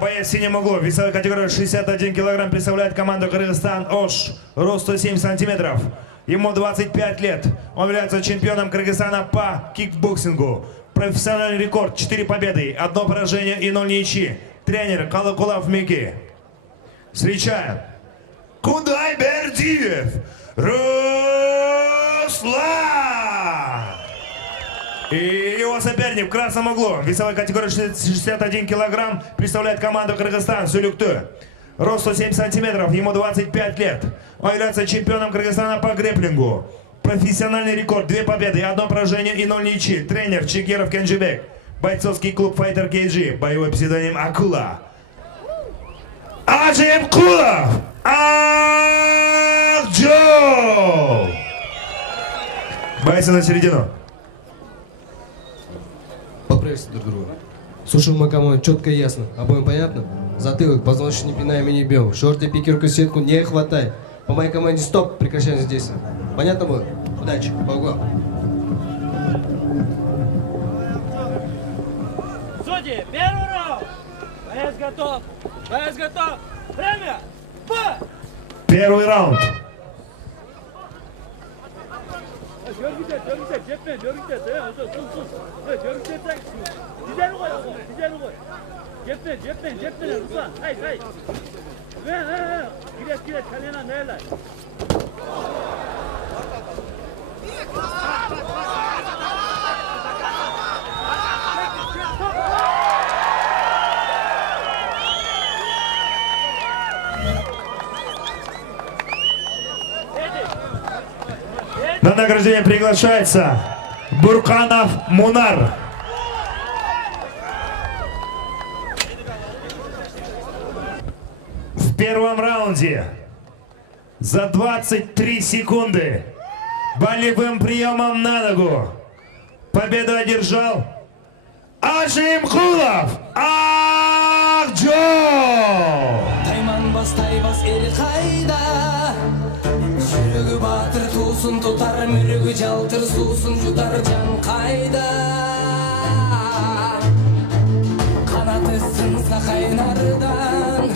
Боец в синем углу, весовой категории 61 килограмм, представляет команду Кыргызстан ОШ, рост 107 сантиметров. Ему 25 лет. Он является чемпионом Кыргызстана по кикбоксингу. Профессиональный рекорд 4 победы, 1 поражение и 0 ничьи. Тренер Калыкулов Мики. Встречаем Кудайбердиев Руслан. И его соперник в красном углу, весовой категории 61 килограмм, представляет команду Кыргызстан Сулюкты. Рост 107 сантиметров, ему 25 лет. Он является чемпионом Кыргызстана по грэпплингу. Профессиональный рекорд 2 победы, 1 поражение и 0 ничьи. Тренер Чигеров Кенджибек. Бойцовский клуб Fighter KG, боевой псевдоним Акула. Аджим Кулов! Ахджо! Бойцы на середину. Поприветствуйте друг друга. Слушаем мы команду четко и ясно. Обоим понятно? Затылок, позвоночник не пинаем и не бьем. Шорты, пикерку, сетку не хватай. По моей команде стоп, прекращаем здесь. Понятно будет? Удачи, по углам. Судьи, первый раунд. Боец готов. Боец готов. Время. Бой! Первый раунд. На награждение приглашается Бурканов Мунар. В первом раунде за 23 секунды болевым приемом на ногу победу одержал Ажим Кулов Ахджо. Жүрегі батыр тусын тұтар, мүрігі жалтыр сусын жұтар жан қайда. Қанаты сынса қайнардан,